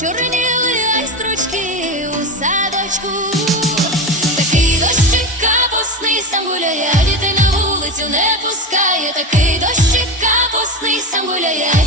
почорніли ай стручки у садочку, такий дощ капусний, сам гуляє, діти на вулицю не пускає, такий дощ капусний, сам гуляє.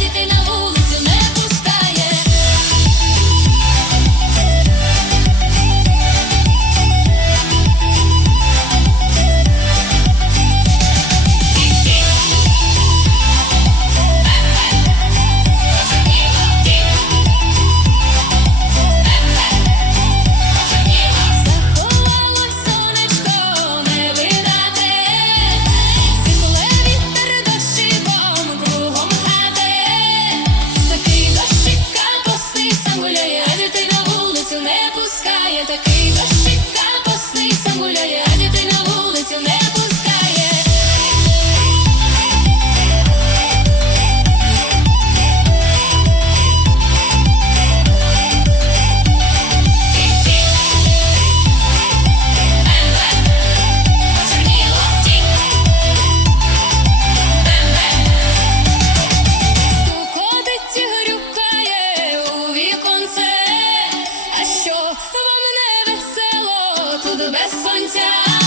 the best fun time.